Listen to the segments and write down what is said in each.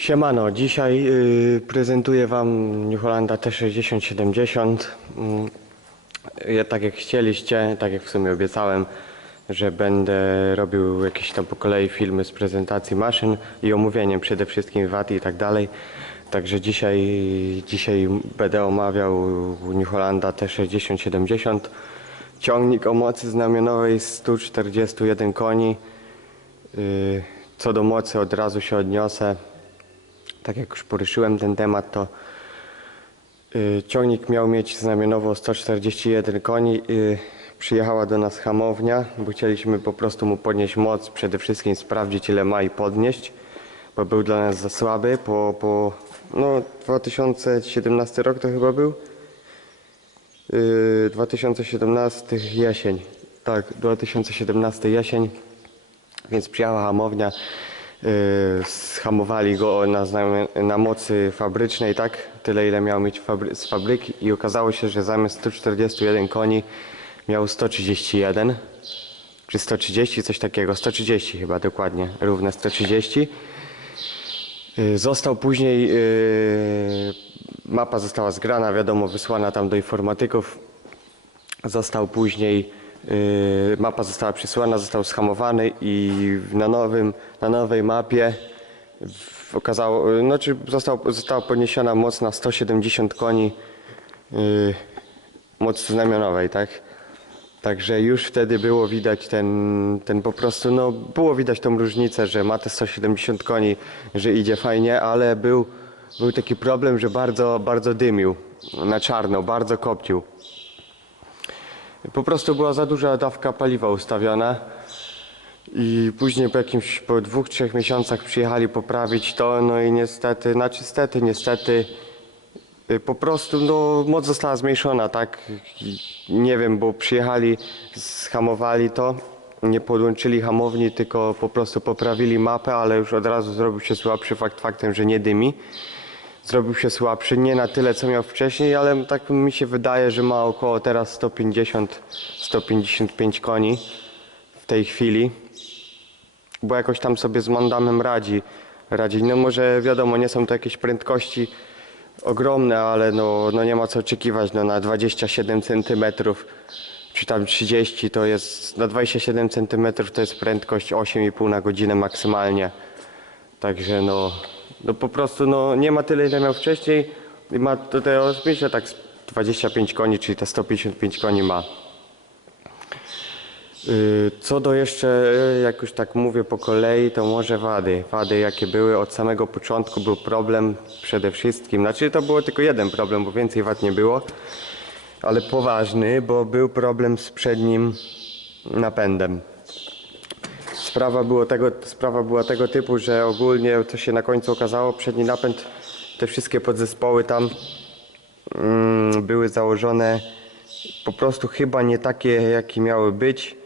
Siemano, dzisiaj y, prezentuję Wam New Hollanda T6070. Mm, Ja, tak jak chcieliście, tak jak w sumie obiecałem, że będę robił jakieś tam po kolei filmy z prezentacji maszyn i omówieniem przede wszystkim VAT i tak dalej. Także dzisiaj, dzisiaj będę omawiał New Hollanda T6070. Ciągnik o mocy znamionowej 141 koni. Y, Co do mocy od razu się odniosę. Tak jak już poruszyłem ten temat, to y, ciągnik miał mieć znamionowo 141 koni. y, Przyjechała do nas hamownia, bo chcieliśmy po prostu mu podnieść moc, przede wszystkim sprawdzić ile ma i podnieść, bo był dla nas za słaby. Po, po no, 2017 rok to chyba był. Yy, 2017 jesień. Tak, 2017 jesień. Więc przyjechała hamownia, yy, zhamowali go na, na mocy fabrycznej, tak? Tyle ile miał mieć fabry- z fabryki i okazało się, że zamiast 141 koni miał 131 czy 130, coś takiego, 130 chyba dokładnie, równe 130. Y, Został później, y, mapa została zgrana, wiadomo, wysłana tam do informatyków. Został później, y, mapa została przysłana, został schamowany i na, nowym, na nowej mapie okazało, y, znaczy został, została podniesiona moc na 170 koni y, moc znamionowej, tak? Także już wtedy było widać ten, ten po prostu, no było widać tą różnicę, że ma te 170 koni, że idzie fajnie, ale był, był taki problem, że bardzo, bardzo dymił na czarno, bardzo kopcił. Po prostu była za duża dawka paliwa ustawiona i później po jakimś, po dwóch, trzech miesiącach przyjechali poprawić to, no i niestety, znaczy niestety, niestety, Po prostu no, moc została zmniejszona, tak? Nie wiem, bo przyjechali, zhamowali to, nie podłączyli hamowni, tylko po prostu poprawili mapę, ale już od razu zrobił się słabszy fakt faktem, że nie dymi. Zrobił się słabszy, nie na tyle co miał wcześniej, ale tak mi się wydaje, że ma około teraz 150-155 koni w tej chwili bo jakoś tam sobie z Mondamem radzi. radzi. No może wiadomo, nie są to jakieś prędkości ogromne, ale no, no nie ma co oczekiwać. No na 27 cm czy tam 30 to jest, na 27 cm to jest prędkość 8,5 na godzinę maksymalnie. Także no, no po prostu no, nie ma tyle ile miał wcześniej. Ma tutaj myślę tak z 25 koni, czyli te 155 koni ma. Y, Co do jeszcze, y, jak już tak mówię po kolei, to może wady. Wady jakie były od samego początku był problem przede wszystkim. Znaczy to było tylko jeden problem, bo więcej wad nie było, ale poważny, bo był problem z przednim napędem. Sprawa, było tego, sprawa była tego typu, że ogólnie to się na końcu okazało, przedni napęd, te wszystkie podzespoły tam mm, były założone po prostu chyba nie takie, jakie miały być.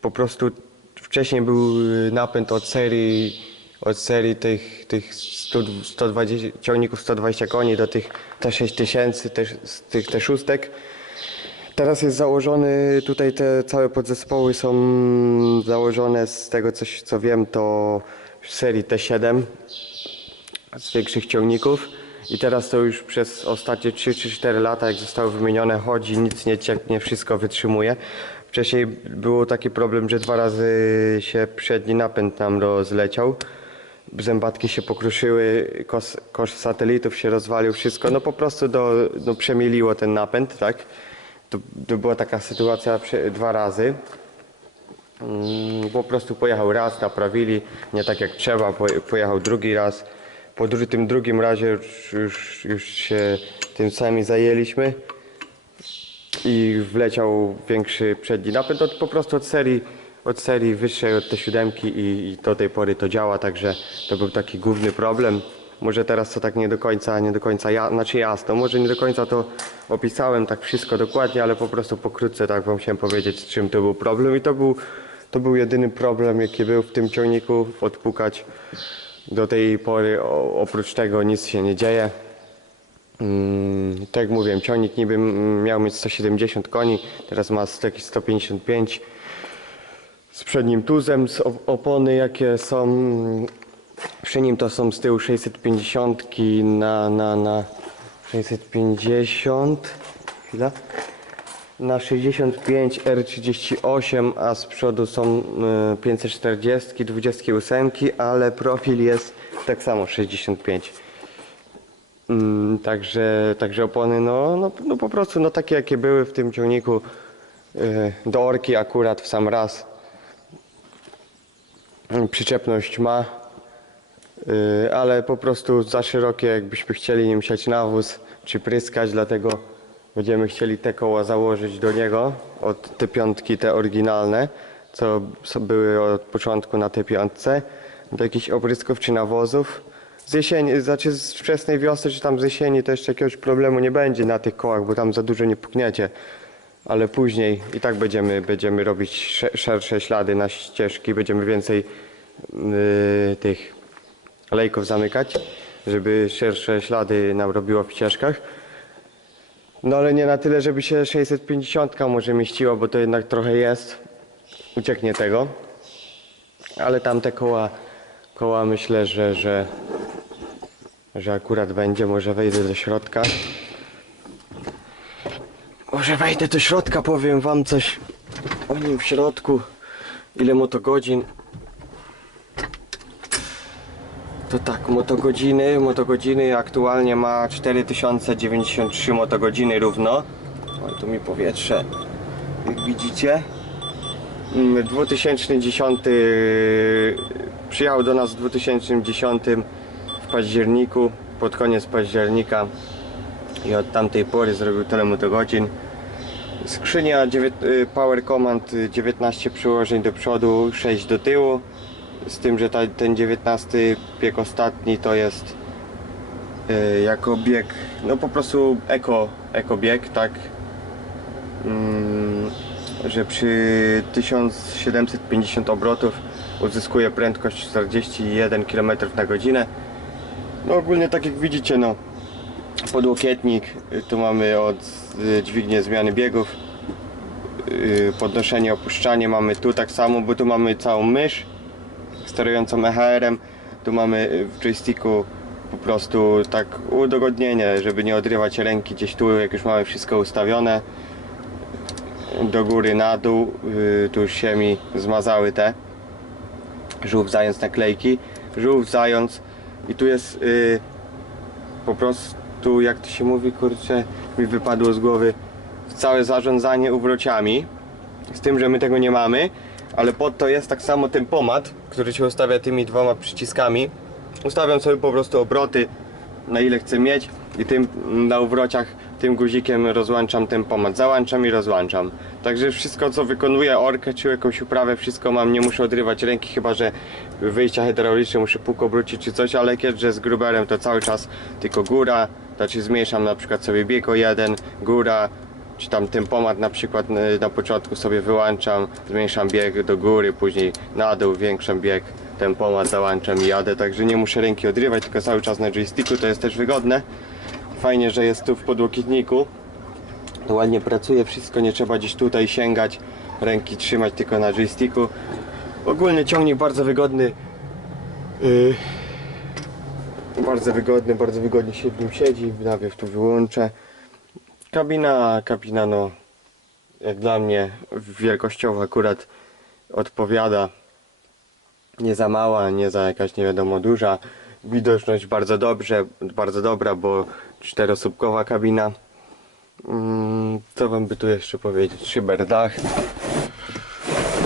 Po prostu wcześniej był y, napęd od serii, od serii tych, tych 100, 120, ciągników 120 koni do tych T6000, te, z tych T6. Teraz jest założony, tutaj te całe podzespoły są założone z tego co, wiem to w serii T7 z większych ciągników i teraz to już przez ostatnie 3 czy 4 lata jak zostały wymienione chodzi, nic nie cieknie, wszystko wytrzymuje. Wcześniej było taki problem, że dwa razy się przedni napęd nam rozleciał. Zębatki się pokruszyły, kos, kosz satelitów się rozwalił, wszystko. No po prostu do, no, przemieliło ten napęd, tak? To, to była taka sytuacja prze- dwa razy. Mm, Po prostu pojechał raz, naprawili, nie tak jak trzeba, poje- pojechał drugi raz. Po dru- tym drugim razie już, już, już się tym sami zajęliśmy i wleciał większy przedni napęd od, po prostu od serii, od serii wyższej, od T7 i, i do tej pory to działa, także to był taki główny problem. Może teraz to tak nie do końca, nie do końca, ja, znaczy jasno, może nie do końca to opisałem tak wszystko dokładnie, ale po prostu pokrótce tak wam chciałem powiedzieć, z czym to był problem i to był, to był jedyny problem, jaki był w tym ciągniku, odpukać. Do tej pory o, oprócz tego nic się nie dzieje. Mm, tak jak mówiłem, ciągnik niby miał mieć 170 koni, teraz ma jakieś 155 z przednim tuzem, z op- opony jakie są, Przy nim to są z tyłu 650 na, na, na 650 chwila na 65 R38, a z przodu są y, 540, 28, ale profil jest tak samo 65. Mm, także, także opony no, no, no po prostu no takie jakie były w tym ciągniku y, do orki akurat w sam raz. Przyczepność ma, y, ale po prostu za szerokie jakbyśmy chcieli nim siać nawóz czy pryskać, dlatego będziemy chcieli te koła założyć do niego od te piątki, te oryginalne, co były od początku na tej piątce, do jakichś oprysków czy nawozów. Z jesieni, znaczy z wczesnej wiosny czy tam z jesieni to jeszcze jakiegoś problemu nie będzie na tych kołach, bo tam za dużo nie pukniecie. Ale później i tak będziemy, będziemy robić sze- szersze ślady na ścieżki, będziemy więcej yy, tych lejków zamykać, żeby szersze ślady nam robiło w ścieżkach. No ale nie na tyle, żeby się 650 może mieściło, bo to jednak trochę jest. Ucieknie tego. Ale tamte koła, koła myślę, że, że, że akurat będzie. Może wejdę do środka. Może wejdę do środka, powiem wam coś o nim w środku. Ile motogodzin. To tak, motogodziny, motogodziny aktualnie ma 4093 motogodziny równo. O, tu mi powietrze, jak widzicie. Mm, 2010 przyjechał do nas w 2010 w październiku, pod koniec października i od tamtej pory zrobił tyle motogodzin. Skrzynia y, Power Command y, 19 przyłożeń do przodu, 6 do tyłu. Z tym, że ta, ten 19 bieg ostatni to jest y, jako bieg, no po prostu eko, eko bieg, tak. Mm, że przy 1750 obrotów uzyskuje prędkość 41 km na godzinę. No ogólnie tak jak widzicie, no podłokietnik, tu mamy od y, dźwignię zmiany biegów, y, podnoszenie, opuszczanie mamy tu tak samo, bo tu mamy całą mysz sterującą EHR-em, tu mamy y, w joysticku po prostu tak udogodnienie, żeby nie odrywać ręki gdzieś tu, jak już mamy wszystko ustawione. Do góry, na dół, y, tu już się mi zmazały te. Żółw, zając naklejki, żółw, zając. I tu jest y, po prostu, jak to się mówi, kurczę, mi wypadło z głowy całe zarządzanie uwrociami, z tym, że my tego nie mamy, ale pod to jest tak samo ten pomad, który się ustawia tymi dwoma przyciskami. Ustawiam sobie po prostu obroty, na ile chcę mieć i tym na uwrociach tym guzikiem rozłączam ten pomad, załączam i rozłączam. Także wszystko co wykonuję, orkę czy jakąś uprawę, wszystko mam, nie muszę odrywać ręki, chyba że wyjścia hydrauliczne muszę pół obrócić czy coś, ale kiedy z gruberem to cały czas tylko góra, znaczy zmniejszam na przykład sobie bieg o jeden, góra, czy tam ten pomad na przykład y, na początku sobie wyłączam, zmniejszam bieg do góry, później na dół, większam bieg, ten pomad załączam i jadę, także nie muszę ręki odrywać, tylko cały czas na joysticku, to jest też wygodne. Fajnie, że jest tu w podłokietniku. To ładnie pracuje, wszystko nie trzeba gdzieś tutaj sięgać, ręki trzymać tylko na joysticku. Ogólnie ciągnik bardzo wygodny. Yy, bardzo wygodny, bardzo wygodnie się w nim siedzi, nawiew tu wyłączę. Kabina, kabina no jak dla mnie wielkościowo akurat odpowiada. Nie za mała, nie za jakaś nie wiadomo duża. Widoczność bardzo dobrze, bardzo dobra, bo czterosłupkowa kabina. Mm, co wam by tu jeszcze powiedzieć? Szyberdach.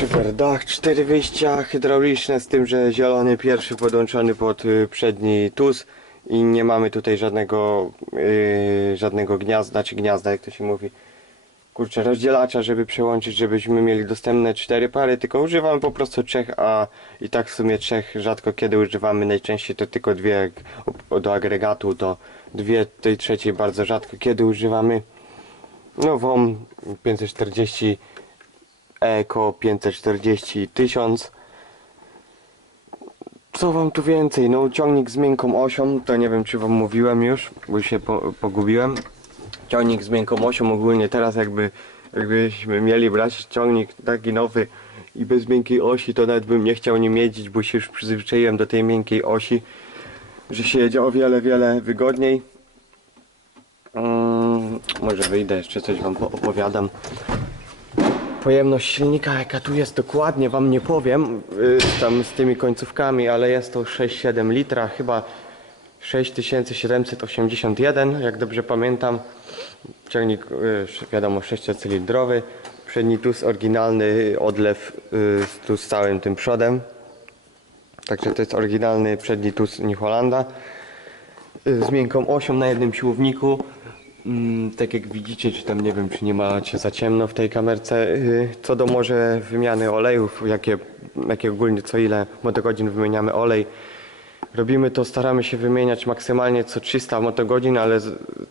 Szyberdach, cztery wyjścia hydrauliczne z tym, że zielony pierwszy podłączony pod y, przedni tuz i nie mamy tutaj żadnego yy, żadnego gniazda, czy gniazda jak to się mówi kurczę, rozdzielacza, żeby przełączyć, żebyśmy mieli dostępne cztery pary, tylko używamy po prostu trzech, a i tak w sumie trzech rzadko kiedy używamy, najczęściej to tylko dwie do agregatu, to dwie, tej trzeciej bardzo rzadko kiedy używamy. No WOM 540 Eko 540 1000 co wam tu więcej? No ciągnik z miękką osią, to nie wiem czy wam mówiłem już, bo się po, pogubiłem. Ciągnik z miękką osią ogólnie teraz jakby jakbyśmy mieli brać ciągnik taki nowy i bez miękkiej osi to nawet bym nie chciał nim jeździć, bo się już przyzwyczaiłem do tej miękkiej osi, że się jedzie o wiele, wiele wygodniej. Mm, może wyjdę, jeszcze coś wam opowiadam. Pojemność silnika jaka tu jest dokładnie wam nie powiem y, tam z tymi końcówkami, ale jest to 6-7 litra, chyba 6781, jak dobrze pamiętam. Ciągnik y, wiadomo 6-cylindrowy, przedni tus oryginalny, odlew y, z- tu z całym tym przodem. Także to jest oryginalny przedni tus New Hollanda y, z miękką osią na jednym siłowniku. Mm, Tak jak widzicie, czy tam nie wiem, czy nie macie za ciemno w tej kamerce. Y, Co do może wymiany olejów, jakie, jakie ogólnie co ile motogodzin wymieniamy olej. Robimy to, staramy się wymieniać maksymalnie co 300 motogodzin, ale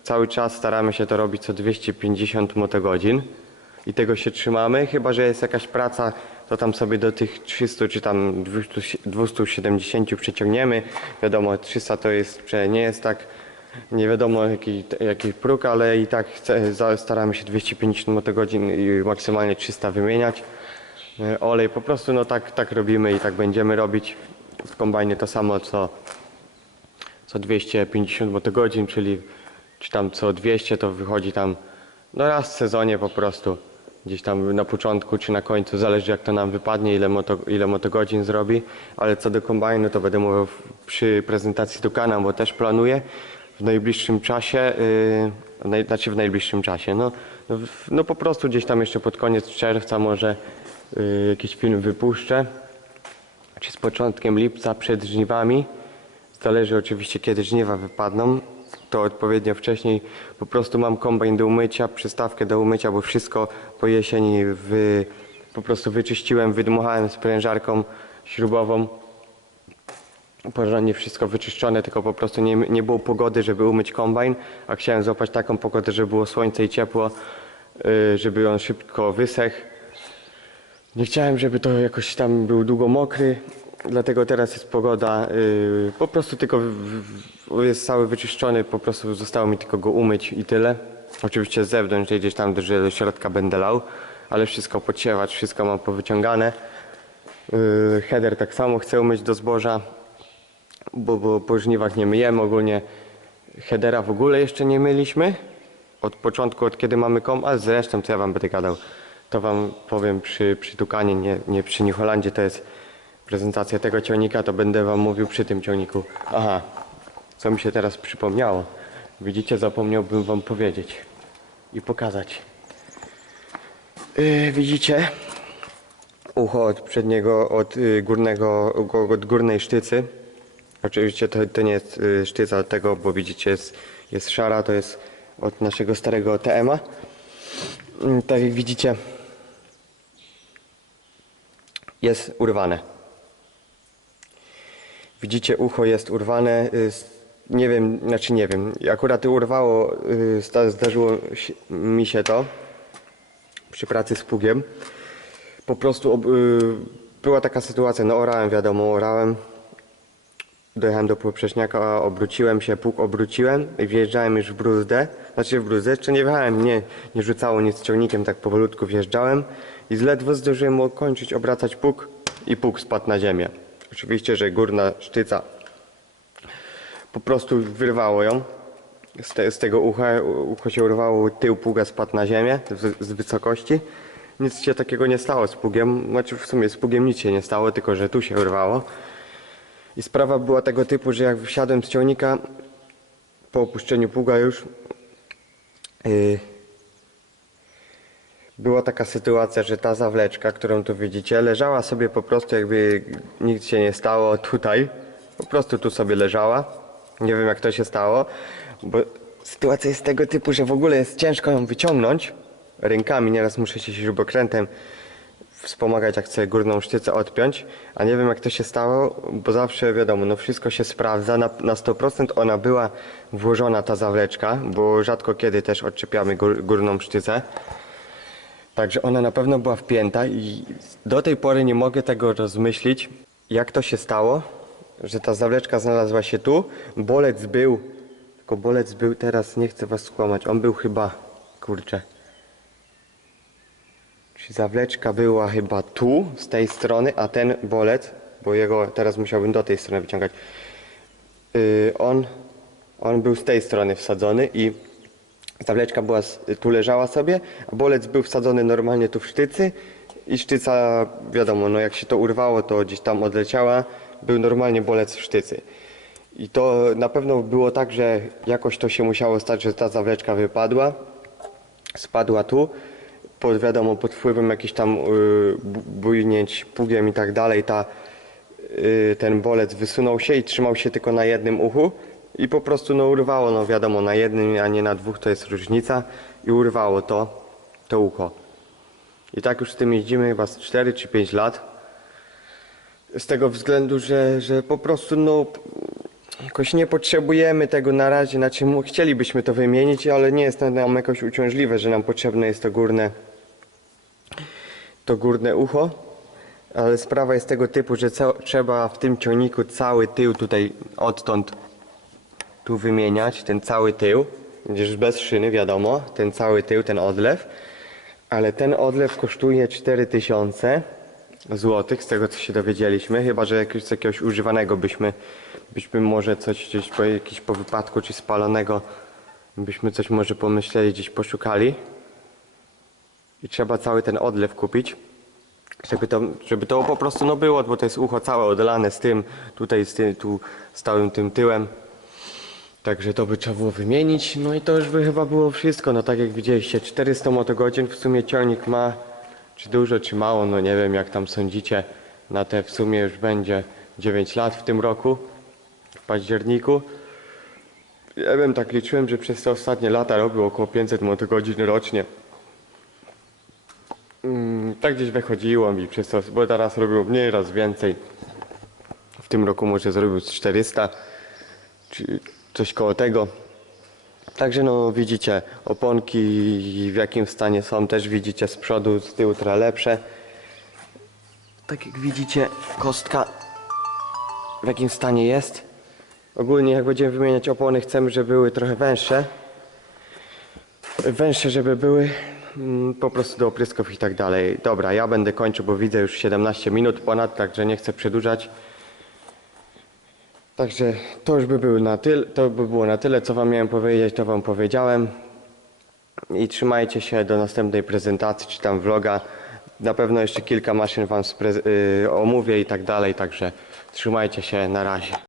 cały czas staramy się to robić co 250 motogodzin. I tego się trzymamy, chyba że jest jakaś praca, to tam sobie do tych 300 czy tam 200, 270 przeciągniemy. Wiadomo, 300 to jest, nie jest tak, nie wiadomo jaki, jaki próg, ale i tak chce, za- staramy się 250 motogodzin i maksymalnie 300 wymieniać. E, Olej po prostu no tak, tak robimy i tak będziemy robić. W kombajnie to samo co, co 250 motogodzin, czyli czy tam co 200 to wychodzi tam no raz w sezonie po prostu. Gdzieś tam na początku czy na końcu, zależy jak to nam wypadnie, ile, moto, ile motogodzin zrobi. Ale co do kombajnu to będę mówił przy prezentacji Tukana, bo też planuję w najbliższym czasie, yy, w naj, znaczy w najbliższym czasie, no, w- no po prostu gdzieś tam jeszcze pod koniec czerwca może yy, jakiś film wypuszczę czy z początkiem lipca przed żniwami. Zależy oczywiście kiedy żniwa wypadną. To odpowiednio wcześniej po prostu mam kombajn do umycia, przystawkę do umycia, bo wszystko po jesieni wy, po prostu wyczyściłem, wydmuchałem sprężarką śrubową. Porządnie wszystko wyczyszczone, tylko po prostu nie, nie było pogody, żeby umyć kombajn, a chciałem złapać taką pogodę, żeby było słońce i ciepło, yy, żeby on szybko wysechł. Nie chciałem, żeby to jakoś tam był długo mokry, dlatego teraz jest pogoda, yy, po prostu tylko jest cały wyczyszczony, po prostu zostało mi tylko go umyć i tyle. Oczywiście z zewnątrz, gdzieś tam do, środka będę lał, ale wszystko podciewać, wszystko mam powyciągane. Yy, header tak samo chcę umyć do zboża, bo, bo po żniwach nie myjemy ogólnie. Headera w ogóle jeszcze nie myliśmy. Od początku, od kiedy mamy kom, a zresztą co ja wam będę gadał, to wam powiem przy, przy Tukanie, nie, nie przy New Hollandzie, to jest prezentacja tego ciągnika, to będę wam mówił przy tym ciągniku. Aha, co mi się teraz przypomniało. Widzicie, zapomniałbym wam powiedzieć i pokazać. Yy, widzicie, ucho od przedniego, od y, górnego, od górnej sztycy. Oczywiście to, to nie jest y, sztyca tego, bo widzicie jest, jest szara, to jest od naszego starego TM-a. Mm, Tak jak widzicie jest urwane. Widzicie ucho jest urwane. y, Nie wiem, znaczy nie wiem. Akurat urwało, y, zdarzyło mi się to przy pracy z pługiem po prostu y, była taka sytuacja, no orałem wiadomo, orałem. Dojechałem do poprzeczniaka, obróciłem się, pług obróciłem i wjeżdżałem już w bruzdę. Znaczy w bruzdę, jeszcze nie wjechałem, nie, nie rzucało nic ciągnikiem, tak powolutku wjeżdżałem i ledwo zdążyłem kończyć obracać pług i pług spadł na ziemię. Oczywiście, że górna sztyca po prostu wyrwało ją z, te, z tego ucha, ucho się urwało, tył pługa spadł na ziemię z, z wysokości. Nic się takiego nie stało z pługiem, znaczy w sumie z pługiem nic się nie stało, tylko że tu się urwało. I sprawa była tego typu, że jak wysiadłem z ciągnika po opuszczeniu pługa już yy, była taka sytuacja, że ta zawleczka, którą tu widzicie, leżała sobie po prostu jakby nic się nie stało tutaj. Po prostu tu sobie leżała. Nie wiem jak to się stało, bo sytuacja jest tego typu, że w ogóle jest ciężko ją wyciągnąć rękami. Nieraz muszę się śrubokrętem wspomagać, jak chcę górną sztycę odpiąć, a nie wiem jak to się stało, bo zawsze wiadomo, no wszystko się sprawdza, na, na 100% ona była włożona ta zawleczka, bo rzadko kiedy też odczepiamy gór, górną sztycę. Także ona na pewno była wpięta i do tej pory nie mogę tego rozmyślić, jak to się stało, że ta zawleczka znalazła się tu. Bolec był, tylko bolec był teraz, nie chcę was skłamać, on był chyba, kurczę, Czy zawleczka była chyba tu, z tej strony, a ten bolec, bo jego teraz musiałbym do tej strony wyciągać. Yy, on, on był z tej strony wsadzony i zawleczka była, tu leżała sobie, a bolec był wsadzony normalnie tu w sztycy i sztyca, wiadomo, no jak się to urwało, to gdzieś tam odleciała, był normalnie bolec w sztycy. I to na pewno było tak, że jakoś to się musiało stać, że ta zawleczka wypadła, spadła tu, pod, wiadomo, pod wpływem jakichś tam y, bu- bujnięć pługiem i tak dalej, ta, y, ten bolec wysunął się i trzymał się tylko na jednym uchu i po prostu no urwało, no wiadomo, na jednym, a nie na dwóch to jest różnica i urwało to, to ucho. I tak już z tym jeździmy chyba z 4 czy 5 lat. Z tego względu, że, że po prostu no jakoś nie potrzebujemy tego na razie, znaczy chcielibyśmy to wymienić, ale nie jest nam jakoś uciążliwe, że nam potrzebne jest to górne to górne ucho. Ale sprawa jest tego typu, że trzeba w tym ciągniku cały tył tutaj odtąd tu wymieniać, ten cały tył, już bez szyny wiadomo, ten cały tył, ten odlew. Ale ten odlew kosztuje 4000 złotych, z tego co się dowiedzieliśmy, chyba że jakiegoś, jakiegoś używanego byśmy, byśmy może coś gdzieś po, jakiś po wypadku czy spalonego, byśmy coś może pomyśleli, gdzieś poszukali. I trzeba cały ten odlew kupić, żeby to, żeby to po prostu no było, bo to jest ucho całe odlane z tym, tutaj z tym, tu z całym tym tyłem. Także to by trzeba było wymienić. No i to już by chyba było wszystko. No tak jak widzieliście, 400 motogodzin w sumie ciągnik ma. Czy dużo, czy mało, no nie wiem jak tam sądzicie. Na te w sumie już będzie 9 lat w tym roku, październiku. Ja wiem, tak liczyłem, że przez te ostatnie lata robił około 500 motogodzin rocznie. Mm, tak gdzieś wychodziło mi przez to, bo teraz robił mniej, raz więcej. W tym roku może zrobił z 400 czy coś koło tego. Także no widzicie, oponki w jakim stanie są, też widzicie z przodu, z tyłu trochę lepsze. Tak jak widzicie, kostka w jakim stanie jest. Ogólnie jak będziemy wymieniać opony, chcemy, żeby były trochę węższe. Węższe, żeby były mm, po prostu do oprysków i tak dalej. Dobra, ja będę kończył, bo widzę już 17 minut ponad, także nie chcę przedłużać. Także to już by było na tyle, to by było na tyle, co wam miałem powiedzieć, to wam powiedziałem. I trzymajcie się do następnej prezentacji, czy tam vloga. Na pewno jeszcze kilka maszyn wam y, omówię i tak dalej, także trzymajcie się, na razie.